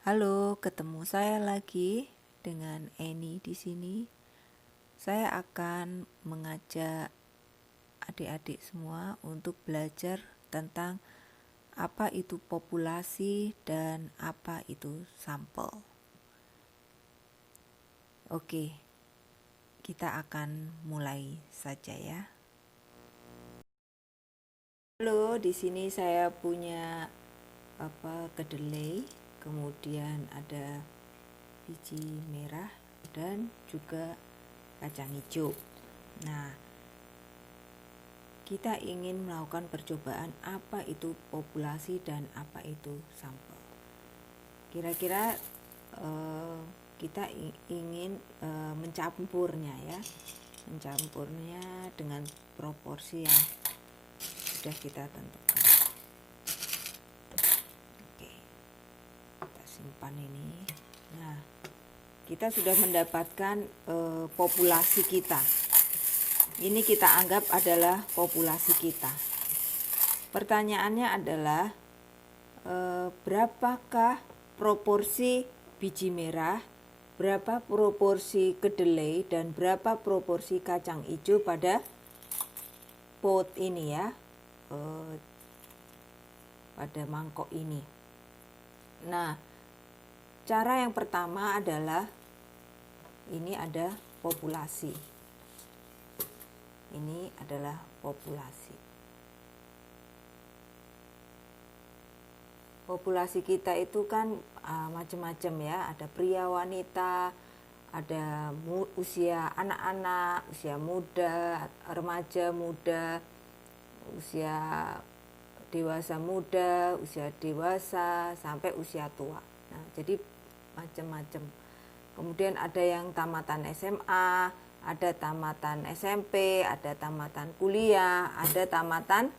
Halo, ketemu saya lagi dengan Eni di sini. Saya akan mengajak adik-adik semua untuk belajar tentang apa itu populasi dan apa itu sampel. Oke, kita akan mulai saja ya. Halo, di sini saya punya kedelai, kemudian ada biji merah dan juga kacang hijau. Nah, kita ingin melakukan percobaan apa itu populasi dan apa itu sampel. Kira-kira kita ingin mencampurnya ya, mencampurnya dengan proporsi yang sudah kita tentukan. Oke, kita simpan ini. Nah, kita sudah mendapatkan populasi kita. Ini kita anggap adalah populasi kita. Pertanyaannya adalah berapakah proporsi biji merah, berapa proporsi kedelai, dan berapa proporsi kacang hijau pada pot ini ya, pada mangkok ini. Nah, cara yang pertama adalah ini ada populasi. Ini adalah populasi. Populasi kita itu kan macam-macam ya, ada pria, wanita, ada usia anak-anak, usia muda, remaja muda, usia dewasa muda, usia dewasa, sampai usia tua. Nah, jadi macam-macam. Kemudian ada yang tamatan SMA, ada tamatan SMP, ada tamatan kuliah, ada tamatan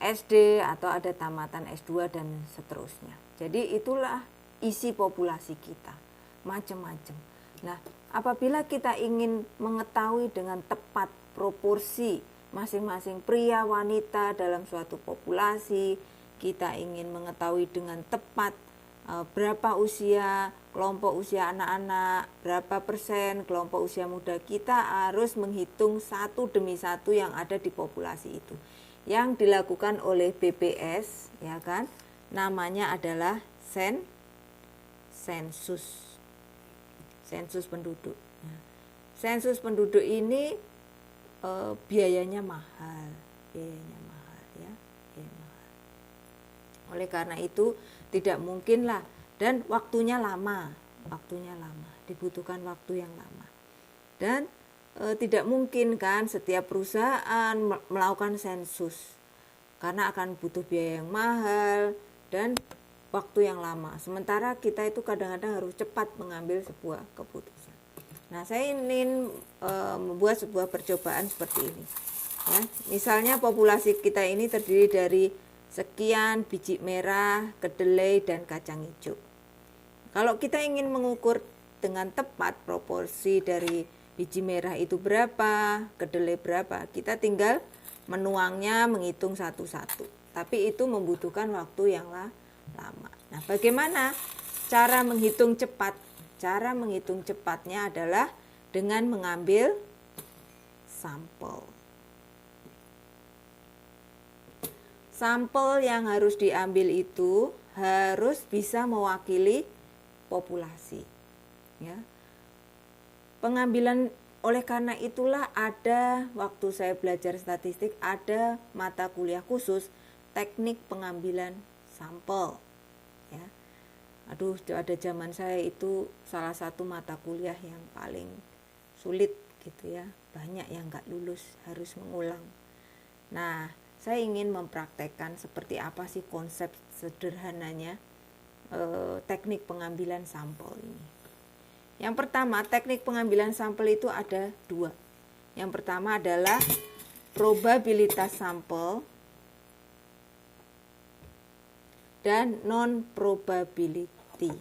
SD, atau ada tamatan S2 dan seterusnya. Jadi itulah isi populasi kita, macam-macam. Nah, apabila kita ingin mengetahui dengan tepat proporsi masing-masing pria wanita dalam suatu populasi, kita ingin mengetahui dengan tepat berapa usia kelompok usia anak-anak, berapa persen kelompok usia muda, kita harus menghitung satu demi satu yang ada di populasi itu. Yang dilakukan oleh BPS, ya kan, namanya adalah sensus penduduk. Nah, sensus penduduk ini biayanya mahal ya, biaya mahal. Oleh karena itu tidak mungkin lah, dan waktunya lama, dibutuhkan waktu yang lama, dan tidak mungkin kan setiap perusahaan melakukan sensus karena akan butuh biaya yang mahal dan waktu yang lama. Sementara kita itu kadang-kadang harus cepat mengambil sebuah keputusan. Nah, saya ingin membuat sebuah percobaan seperti ini. Ya, misalnya populasi kita ini terdiri dari sekian biji merah, kedelai, dan kacang hijau. Kalau kita ingin mengukur dengan tepat proporsi dari biji merah itu berapa, kedelai berapa, kita tinggal menuangnya, menghitung satu-satu. Tapi itu membutuhkan waktu yang lama. Nah, bagaimana cara menghitung cepat? Cara menghitung cepatnya adalah dengan mengambil sampel. Sampel yang harus diambil itu harus bisa mewakili populasi. Ya. Pengambilan, oleh karena itulah ada, waktu saya belajar statistik, ada mata kuliah khusus teknik pengambilan sampel. Ya. Aduh, ada zaman saya itu salah satu mata kuliah yang paling sulit gitu ya. Banyak yang nggak lulus, harus mengulang. Nah, saya ingin mempraktekkan seperti apa sih konsep sederhananya teknik pengambilan sampel ini. Yang pertama, teknik pengambilan sampel itu ada dua. Yang pertama adalah probabilitas sampel dan non-probability.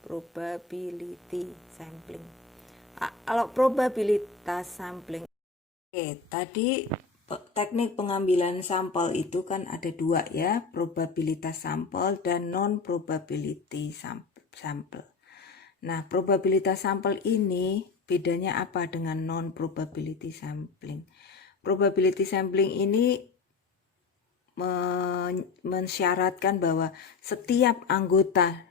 Probability sampling. Kalau probabilitas sampling, tadi teknik pengambilan sampel itu kan ada dua ya, probabilitas sampel dan non probability sampel. Nah, probabilitas sampel ini bedanya apa dengan non probability sampling? Probability sampling ini mensyaratkan bahwa setiap anggota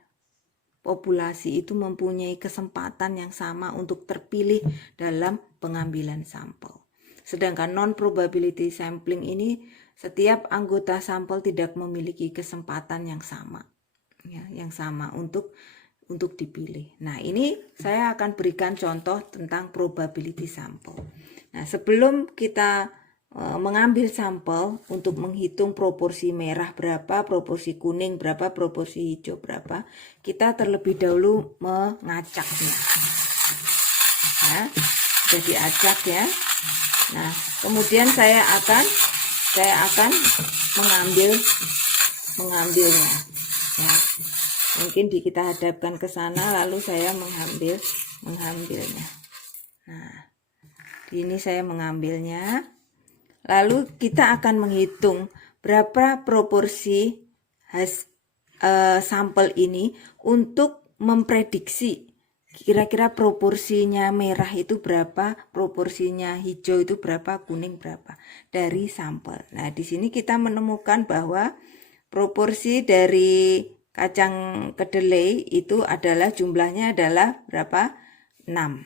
populasi itu mempunyai kesempatan yang sama untuk terpilih dalam pengambilan sampel. Sedangkan non-probability sampling ini setiap anggota sampel tidak memiliki kesempatan yang sama, ya, yang sama untuk dipilih. Nah, ini saya akan berikan contoh tentang probability sampel. Nah, sebelum kita mengambil sampel untuk menghitung proporsi merah berapa, proporsi kuning berapa, proporsi hijau berapa, kita terlebih dahulu mengacaknya. Ya, sudah diacak ya. Nah, kemudian saya akan mengambilnya. Ya. Mungkin kita hadapkan ke sana lalu saya mengambilnya. Nah, ini saya mengambilnya. Lalu kita akan menghitung berapa proporsi sampel ini untuk memprediksi kira-kira proporsinya merah itu berapa, proporsinya hijau itu berapa, kuning berapa dari sampel. Nah, di sini kita menemukan bahwa proporsi dari kacang kedelai itu adalah jumlahnya adalah berapa? 6.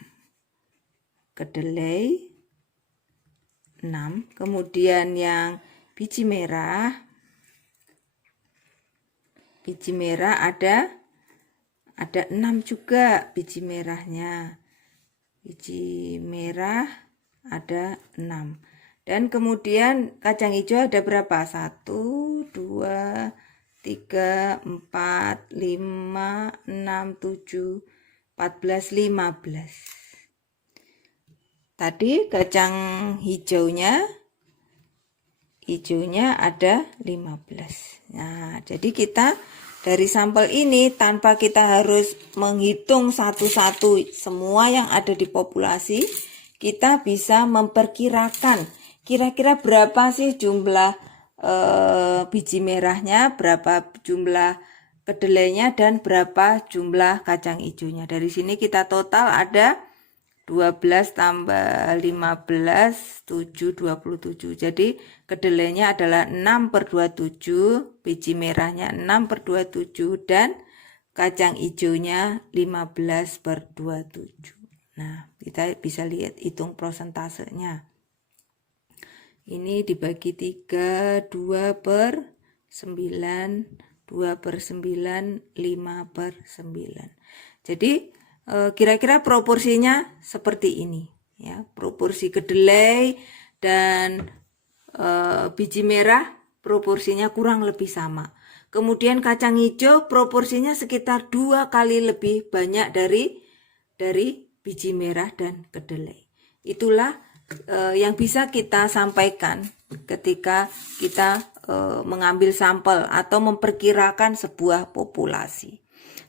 Kedelai 6. Kemudian yang biji merah ada 6 juga biji merahnya. Biji merah ada 6. Dan kemudian kacang hijau ada berapa? 1, 2, 3, 4, 5, 6, 7, 14, 15. Tadi kacang hijaunya ada 15. Nah, jadi kita dari sampel ini tanpa kita harus menghitung satu-satu semua yang ada di populasi, kita bisa memperkirakan kira-kira berapa sih jumlah biji merahnya, berapa jumlah kedelainya, dan berapa jumlah kacang hijaunya. Dari sini kita total ada 12 tambah 15, 7, 27. Jadi kedelainya adalah 6/27, biji merahnya 6/27, dan kacang hijaunya 15/27. Nah, kita bisa lihat hitung prosentasenya. Ini dibagi 3, 2/9, 2/9, 5/9. Jadi kira-kira proporsinya seperti ini ya, proporsi kedelai dan biji merah proporsinya kurang lebih sama. Kemudian kacang hijau proporsinya sekitar 2 kali lebih banyak dari biji merah dan kedelai. Itulah yang bisa kita sampaikan ketika kita mengambil sampel atau memperkirakan sebuah populasi.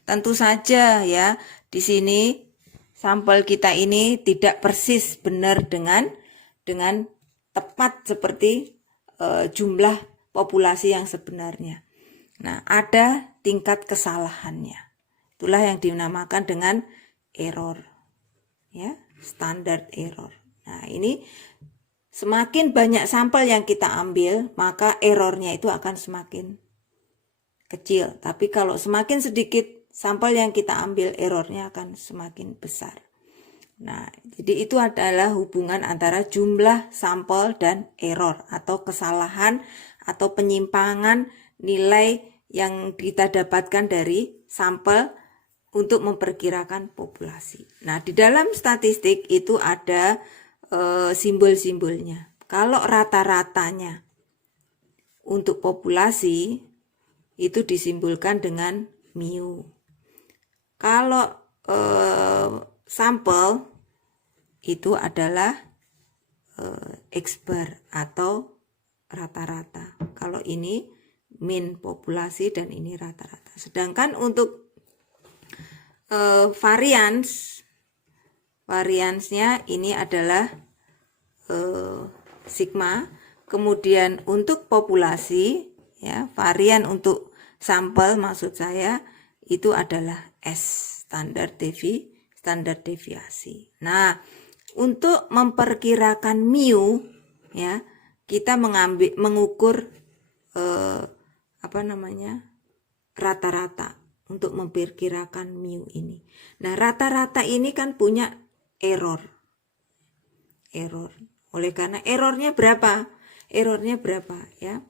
Tentu saja ya, di sini sampel kita ini tidak persis benar dengan tepat seperti jumlah populasi yang sebenarnya. Nah, ada tingkat kesalahannya. Itulah yang dinamakan dengan error. Ya, standard error. Nah, ini semakin banyak sampel yang kita ambil, maka errornya itu akan semakin kecil. Tapi kalau semakin sedikit sampel yang kita ambil, errornya akan semakin besar. Nah, jadi itu adalah hubungan antara jumlah sampel dan error atau kesalahan atau penyimpangan nilai yang kita dapatkan dari sampel untuk memperkirakan populasi. Nah, di dalam statistik itu ada simbol-simbolnya. Kalau rata-ratanya untuk populasi itu disimbolkan dengan mu. Kalau sampel itu adalah X bar atau rata-rata. Kalau ini mean populasi dan ini rata-rata. Sedangkan untuk variansnya ini adalah sigma. Kemudian untuk populasi, ya, varian untuk sampel maksud saya itu adalah S, standar deviasi. Nah, untuk memperkirakan mu, ya, kita mengukur rata-rata untuk memperkirakan mu ini. Nah, rata-rata ini kan punya error. Oleh karena errornya berapa? Ya.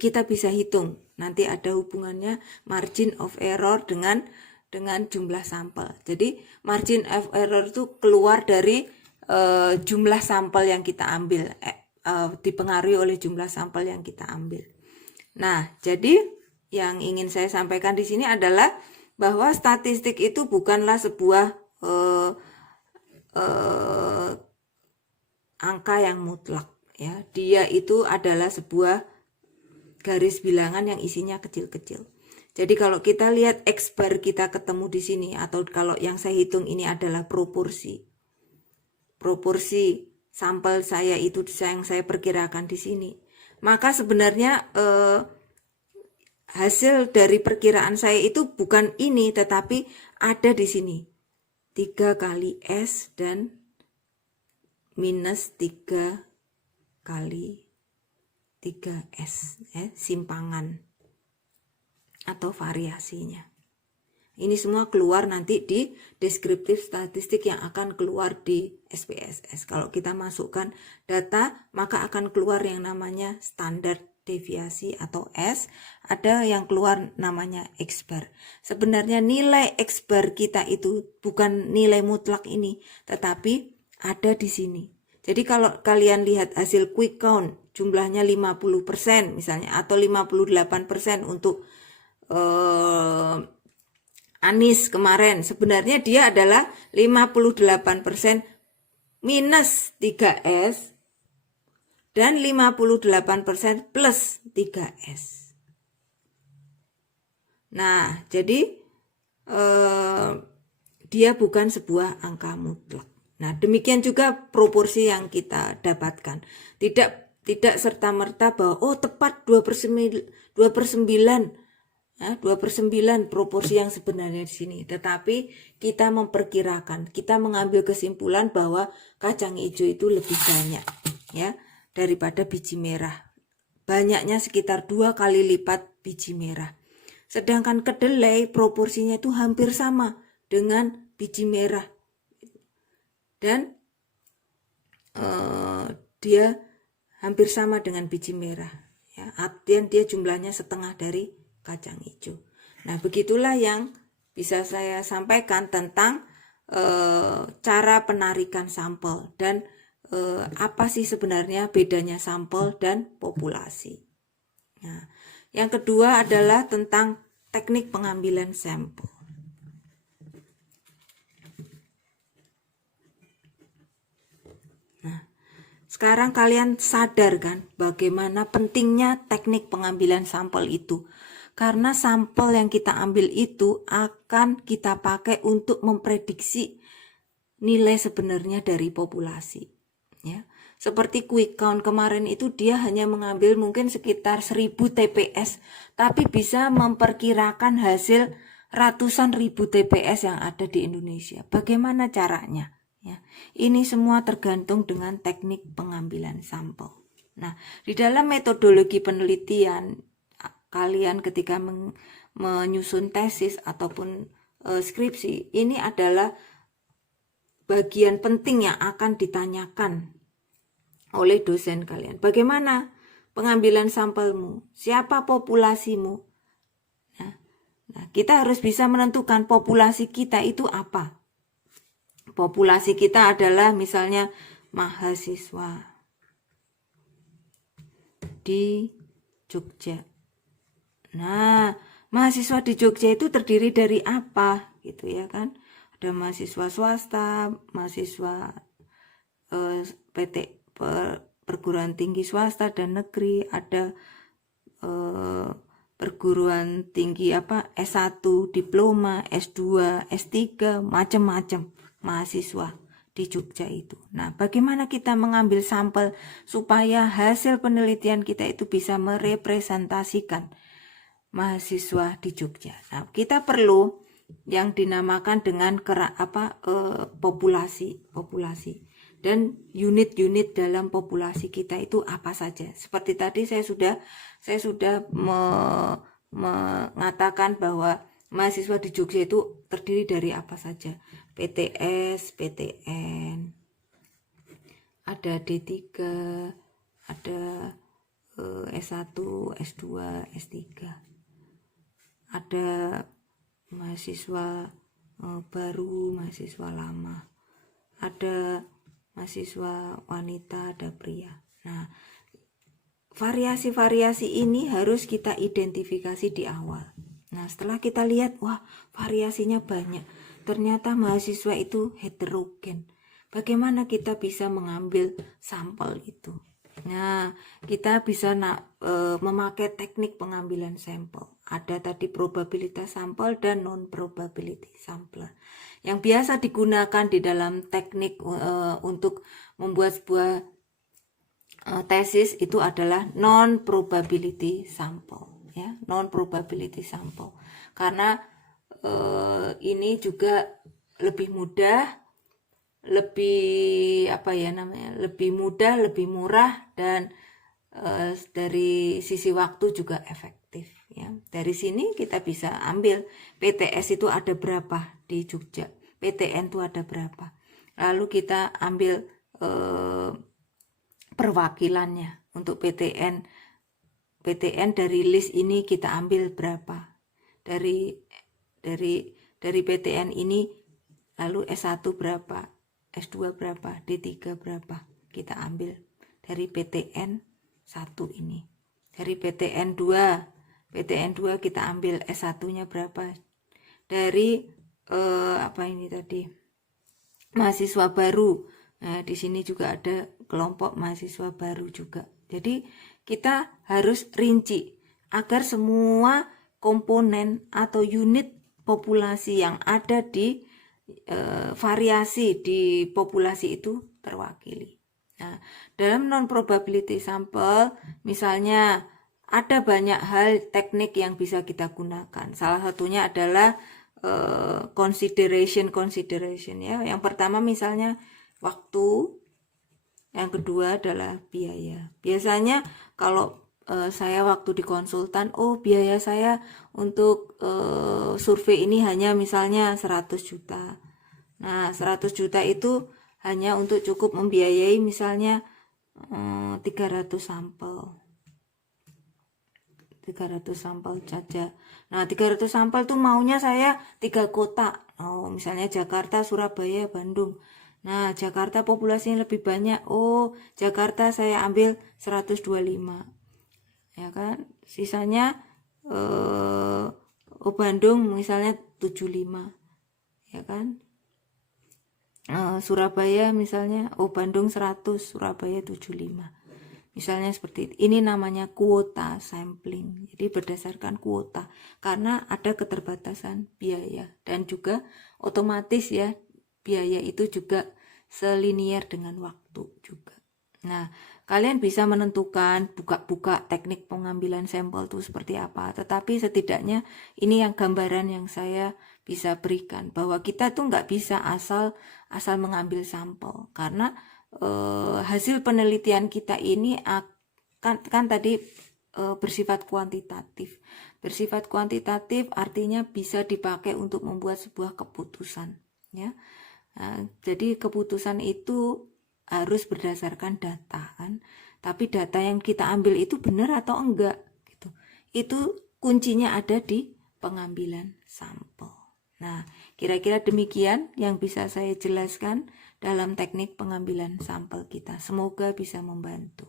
Kita bisa hitung. Nanti ada hubungannya margin of error dengan jumlah sampel. Jadi margin of error itu keluar dari jumlah sampel yang kita ambil, dipengaruhi oleh jumlah sampel yang kita ambil. Nah, jadi yang ingin saya sampaikan di sini adalah bahwa statistik itu bukanlah sebuah angka yang mutlak, ya. Dia itu adalah sebuah garis bilangan yang isinya kecil-kecil. Jadi kalau kita lihat X bar kita ketemu di sini, atau kalau yang saya hitung ini adalah proporsi sampel saya itu yang saya perkirakan di sini, maka sebenarnya hasil dari perkiraan saya itu bukan ini, tetapi ada di sini 3 kali S dan minus 3 kali 3S, simpangan atau variasinya. Ini semua keluar nanti di deskriptif statistik yang akan keluar di SPSS. Kalau kita masukkan data, maka akan keluar yang namanya standar deviasi atau S, ada yang keluar namanya X bar. Sebenarnya nilai X bar kita itu bukan nilai mutlak ini, tetapi ada di sini. Jadi kalau kalian lihat hasil quick count, jumlahnya 50% misalnya, atau 58% untuk Anies kemarin, sebenarnya dia adalah 58% minus 3S dan 58% plus 3S. Nah, jadi dia bukan sebuah angka mutlak. Nah, demikian juga proporsi yang kita dapatkan. Tidak serta-merta bahwa tepat 2/9. Ya, 2/9 proporsi yang sebenarnya di sini. Tetapi kita memperkirakan, kita mengambil kesimpulan bahwa kacang hijau itu lebih banyak, ya, daripada biji merah. Banyaknya sekitar 2 kali lipat biji merah. Sedangkan kedelai proporsinya itu hampir sama dengan biji merah. Dan dia hampir sama dengan biji merah, ya. Artinya dia jumlahnya setengah dari kacang hijau. Nah, begitulah yang bisa saya sampaikan tentang cara penarikan sampel dan apa sih sebenarnya bedanya sampel dan populasi. Nah, yang kedua adalah tentang teknik pengambilan sampel. Nah, sekarang kalian sadar kan bagaimana pentingnya teknik pengambilan sampel itu. Karena sampel yang kita ambil itu akan kita pakai untuk memprediksi nilai sebenarnya dari populasi, ya. Seperti quick count kemarin itu dia hanya mengambil mungkin sekitar 1000 TPS, tapi bisa memperkirakan hasil ratusan ribu TPS yang ada di Indonesia. Bagaimana caranya? Ya, ini semua tergantung dengan teknik pengambilan sampel. Nah, di dalam metodologi penelitian kalian ketika menyusun tesis ataupun skripsi, ini adalah bagian penting yang akan ditanyakan oleh dosen kalian. Bagaimana pengambilan sampelmu? Siapa populasimu? Nah, kita harus bisa menentukan populasi kita itu apa. Populasi kita adalah misalnya mahasiswa di Jogja. Nah, mahasiswa di Jogja itu terdiri dari apa, gitu ya kan? Ada mahasiswa swasta, mahasiswa PT perguruan tinggi swasta dan negeri, ada perguruan tinggi S1, diploma, S2, S3, macam-macam mahasiswa di Jogja itu. Nah, bagaimana kita mengambil sampel supaya hasil penelitian kita itu bisa merepresentasikan mahasiswa di Jogja. Nah, kita perlu yang dinamakan dengan populasi dan unit-unit dalam populasi kita itu apa saja. Seperti tadi saya sudah mengatakan bahwa mahasiswa di Jogja itu terdiri dari apa saja. PTS, PTN, ada D3, ada S1, S2, S3. Ada mahasiswa baru, mahasiswa lama. Ada mahasiswa wanita, ada pria. Nah, variasi-variasi ini harus kita identifikasi di awal. Nah, setelah kita lihat, wah, variasinya banyak. Ternyata mahasiswa itu heterogen. Bagaimana kita bisa mengambil sampel itu? Nah, kita bisa memakai teknik pengambilan sampel. Ada tadi probabilitas sampel dan non-probability sampler. Yang biasa digunakan di dalam teknik untuk membuat sebuah tesis itu adalah non-probability sample, ya, non-probability sample. Karena ini juga lebih mudah, lebih lebih mudah, lebih murah, dan dari sisi waktu juga efektif, ya. Dari sini kita bisa ambil PTS itu ada berapa di Jogja, PTN itu ada berapa, lalu kita ambil perwakilannya untuk PTN dari list ini kita ambil berapa, dari PTN ini, lalu S1 berapa, S2 berapa, D3 berapa, kita ambil dari PTN 1 ini. Dari PTN 2 kita ambil S1-nya berapa, dari mahasiswa baru. Nah, di sini juga ada kelompok mahasiswa baru juga. Jadi kita harus rinci agar semua komponen atau unit populasi yang ada di variasi di populasi itu terwakili. Nah, dalam non-probability sample misalnya ada banyak hal teknik yang bisa kita gunakan. Salah satunya adalah consideration ya. Yang pertama misalnya waktu, yang kedua adalah biaya. Biasanya kalau saya waktu di konsultan, biaya saya untuk survei ini hanya misalnya 100 juta. Nah, 100 juta itu hanya untuk cukup membiayai misalnya 300 sampel. 300 sampel saja. Nah, 300 sampel tuh maunya saya 3 kota. Misalnya Jakarta, Surabaya, Bandung. Nah, Jakarta populasinya lebih banyak. Jakarta saya ambil 125. Ya kan? Sisanya Bandung misalnya 75. Ya kan? Surabaya misalnya, Bandung 100, Surabaya 75. Misalnya seperti ini namanya kuota sampling. Jadi berdasarkan kuota, karena ada keterbatasan biaya dan juga otomatis ya, biaya itu juga selinier dengan waktu juga. Nah, kalian bisa menentukan buka-buka teknik pengambilan sampel itu seperti apa. Tetapi setidaknya ini yang gambaran yang saya bisa berikan, bahwa kita tuh nggak bisa asal mengambil sampel, karena hasil penelitian kita ini akan tadi bersifat kuantitatif. Bersifat kuantitatif artinya bisa dipakai untuk membuat sebuah keputusan, ya. Nah, jadi keputusan itu harus berdasarkan data kan. Tapi data yang kita ambil itu benar atau enggak gitu. Itu kuncinya ada di pengambilan sampel. Nah, kira-kira demikian yang bisa saya jelaskan dalam teknik pengambilan sampel kita. Semoga bisa membantu.